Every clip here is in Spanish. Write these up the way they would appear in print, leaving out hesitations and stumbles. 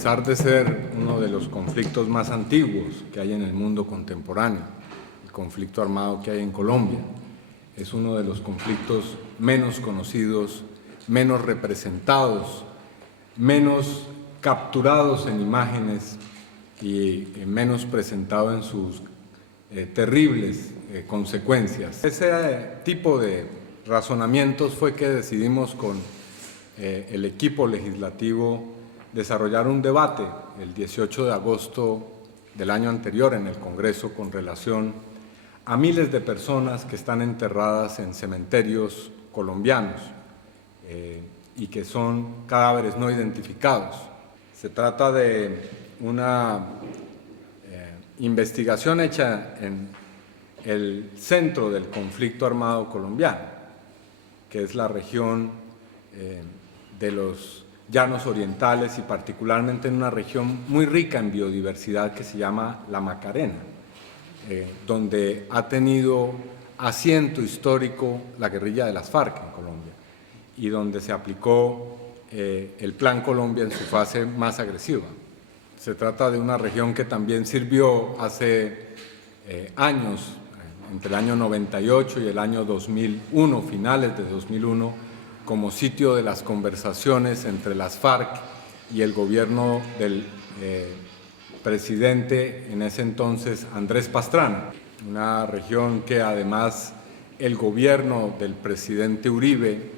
pesar de ser uno de los conflictos más antiguos que hay en el mundo contemporáneo, el conflicto armado que hay en Colombia, es uno de los conflictos menos conocidos, menos representados, menos capturados en imágenes y menos presentado en sus terribles consecuencias. Ese tipo de razonamientos fue que decidimos con el equipo legislativo desarrollar un debate el 18 de agosto del año anterior en el Congreso con relación a miles de personas que están enterradas en cementerios colombianos y que son cadáveres no identificados. Se trata de una investigación hecha en el centro del conflicto armado colombiano, que es la región de los llanos orientales y particularmente en una región muy rica en biodiversidad que se llama la Macarena, donde ha tenido asiento histórico la guerrilla de las FARC en Colombia y donde se aplicó el Plan Colombia en su fase más agresiva. Se trata de una región que también sirvió hace años, entre el año 98 y el año 2001, finales de 2001, como sitio de las conversaciones entre las FARC y el gobierno del presidente en ese entonces, Andrés Pastrana, una región que además el gobierno del presidente Uribe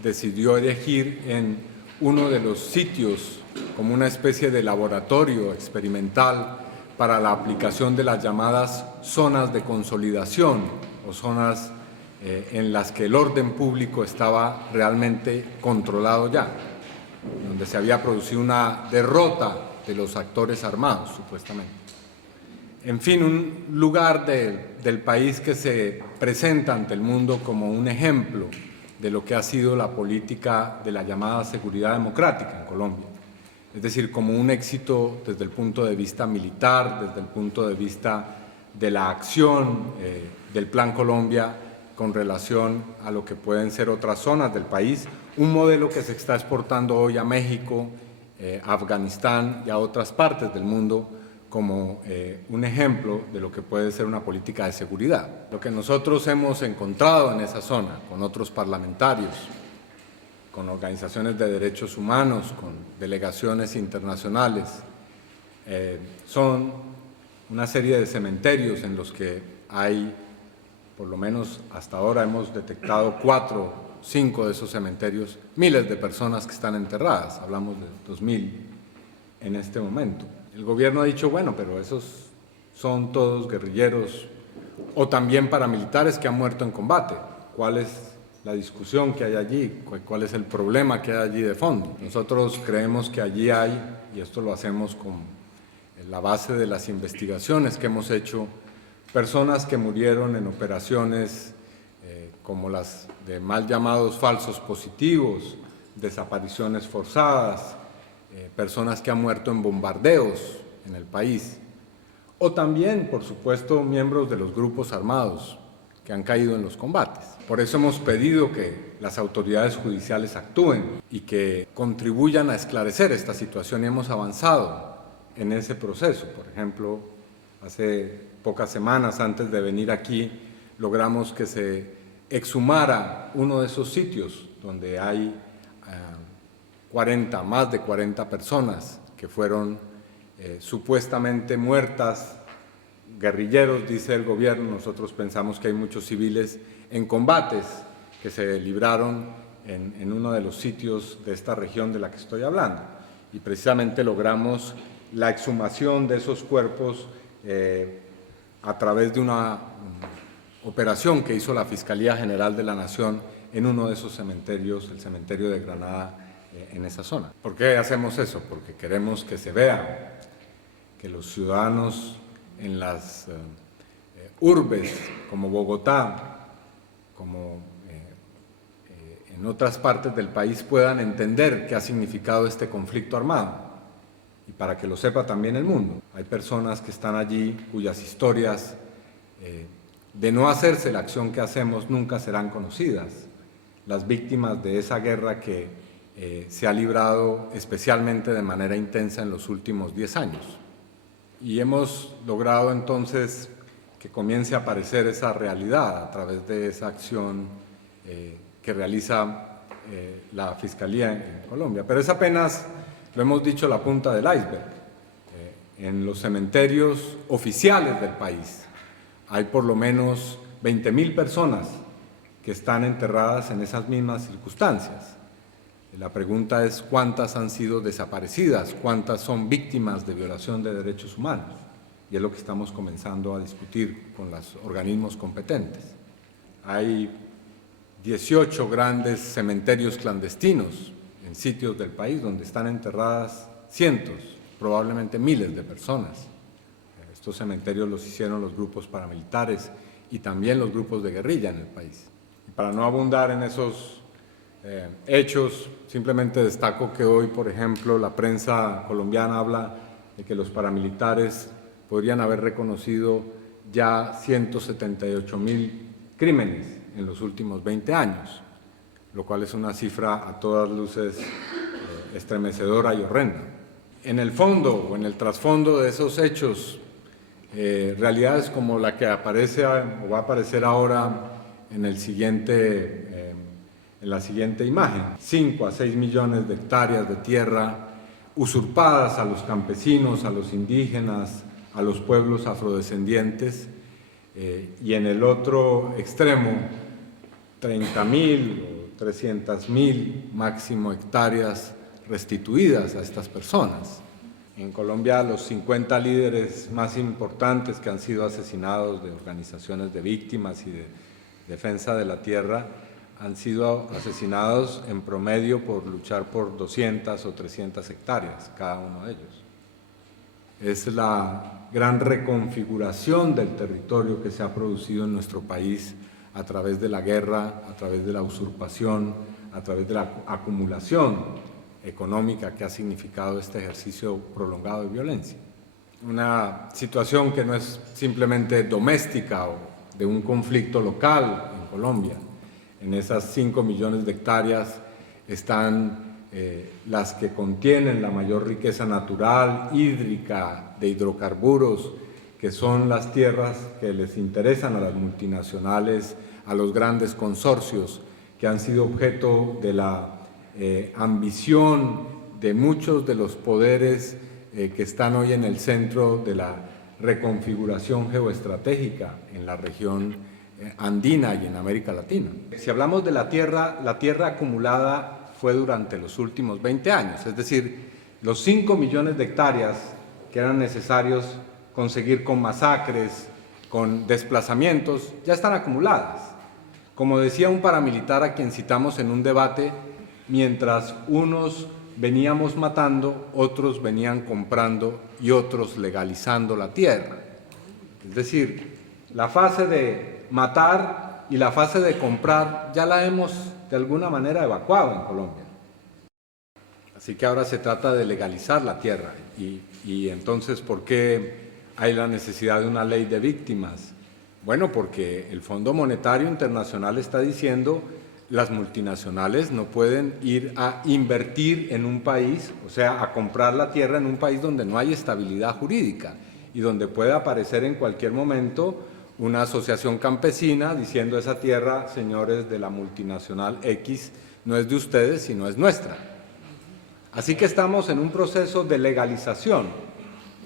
decidió elegir en uno de los sitios como una especie de laboratorio experimental para la aplicación de las llamadas zonas de consolidación o zonas en las que el orden público estaba realmente controlado ya, donde se había producido una derrota de los actores armados, supuestamente. En fin, un lugar del país que se presenta ante el mundo como un ejemplo de lo que ha sido la política de la llamada seguridad democrática en Colombia, es decir, como un éxito desde el punto de vista militar, desde el punto de vista de la acción del Plan Colombia con relación a lo que pueden ser otras zonas del país, un modelo que se está exportando hoy a México, a Afganistán y a otras partes del mundo como un ejemplo de lo que puede ser una política de seguridad. Lo que nosotros hemos encontrado en esa zona, con otros parlamentarios, con organizaciones de derechos humanos, con delegaciones internacionales, son una serie de cementerios en los que hay, por lo menos hasta ahora hemos detectado 4 o 5 de esos cementerios, miles de personas que están enterradas, hablamos de 2000 en este momento. El gobierno ha dicho, bueno, pero esos son todos guerrilleros o también paramilitares que han muerto en combate. ¿Cuál es la discusión que hay allí? ¿Cuál es el problema que hay allí de fondo? Nosotros creemos que allí hay, y esto lo hacemos con la base de las investigaciones que hemos hecho, personas que murieron en operaciones como las de mal llamados falsos positivos, desapariciones forzadas, personas que han muerto en bombardeos en el país, o también, por supuesto, miembros de los grupos armados que han caído en los combates. Por eso hemos pedido que las autoridades judiciales actúen y que contribuyan a esclarecer esta situación y hemos avanzado en ese proceso. Por ejemplo, hace pocas semanas antes de venir aquí logramos que se exhumara uno de esos sitios donde hay más de 40 personas que fueron supuestamente muertas, guerrilleros, dice el gobierno. Nosotros pensamos que hay muchos civiles en combates que se libraron en uno de los sitios de esta región de la que estoy hablando. Y precisamente logramos la exhumación de esos cuerpos a través de una operación que hizo la Fiscalía General de la Nación en uno de esos cementerios, el cementerio de Granada, en esa zona. ¿Por qué hacemos eso? Porque queremos que se vea que los ciudadanos en las urbes como Bogotá, como en otras partes del país puedan entender qué ha significado este conflicto armado y para que lo sepa también el mundo. Hay personas que están allí cuyas historias de no hacerse la acción que hacemos nunca serán conocidas. Las víctimas de esa guerra que se ha librado especialmente de manera intensa en los últimos 10 años. Y hemos logrado entonces que comience a aparecer esa realidad a través de esa acción que realiza la Fiscalía en Colombia. Pero es apenas, lo hemos dicho, la punta del iceberg. En los cementerios oficiales del país hay por lo menos 20.000 personas que están enterradas en esas mismas circunstancias. La pregunta es cuántas han sido desaparecidas, cuántas son víctimas de violación de derechos humanos, y es lo que estamos comenzando a discutir con los organismos competentes. Hay 18 grandes cementerios clandestinos en sitios del país donde están enterradas cientos, probablemente miles de personas. Estos cementerios los hicieron los grupos paramilitares y también los grupos de guerrilla en el país. Y para no abundar en esos hechos, simplemente destaco que hoy, por ejemplo, la prensa colombiana habla de que los paramilitares podrían haber reconocido ya 178.000 crímenes en los últimos 20 años, lo cual es una cifra a todas luces estremecedora y horrenda. En el fondo o en el trasfondo de esos hechos, realidades como la que aparece o va a aparecer ahora en la siguiente imagen: 5 a 6 millones de hectáreas de tierra usurpadas a los campesinos, a los indígenas, a los pueblos afrodescendientes, y en el otro extremo 30.000 o 300.000 máximo hectáreas restituidas a estas personas. En Colombia, los 50 líderes más importantes que han sido asesinados de organizaciones de víctimas y de defensa de la tierra han sido asesinados en promedio por luchar por 200 o 300 hectáreas, cada uno de ellos. Es la gran reconfiguración del territorio que se ha producido en nuestro país a través de la guerra, a través de la usurpación, a través de la acumulación económica que ha significado este ejercicio prolongado de violencia. Una situación que no es simplemente doméstica o de un conflicto local en Colombia. En esas 5 millones de hectáreas están las que contienen la mayor riqueza natural, hídrica, de hidrocarburos, que son las tierras que les interesan a las multinacionales, a los grandes consorcios, que han sido objeto de la ambición de muchos de los poderes que están hoy en el centro de la reconfiguración geoestratégica en la región andina y en América Latina. Si hablamos de la tierra acumulada fue durante los últimos 20 años, es decir, los 5 millones de hectáreas que eran necesarios conseguir con masacres, con desplazamientos, ya están acumuladas. Como decía un paramilitar a quien citamos en un debate, mientras unos veníamos matando, otros venían comprando y otros legalizando la tierra. Es decir, la fase de matar y la fase de comprar ya la hemos de alguna manera evacuado en Colombia. Así que ahora se trata de legalizar la tierra. Y entonces, ¿por qué hay la necesidad de una ley de víctimas? Bueno, porque el Fondo Monetario Internacional está diciendo las multinacionales no pueden ir a invertir en un país, o sea, a comprar la tierra en un país donde no hay estabilidad jurídica y donde puede aparecer en cualquier momento una asociación campesina diciendo esa tierra, señores de la multinacional X, no es de ustedes, sino es nuestra. Así que estamos en un proceso de legalización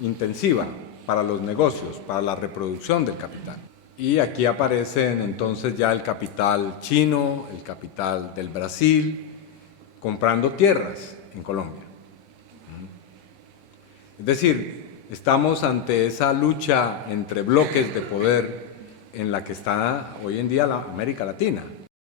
intensiva para los negocios, para la reproducción del capital. Y aquí aparecen entonces ya el capital chino, el capital del Brasil, comprando tierras en Colombia. Es decir, estamos ante esa lucha entre bloques de poder en la que está hoy en día la América Latina.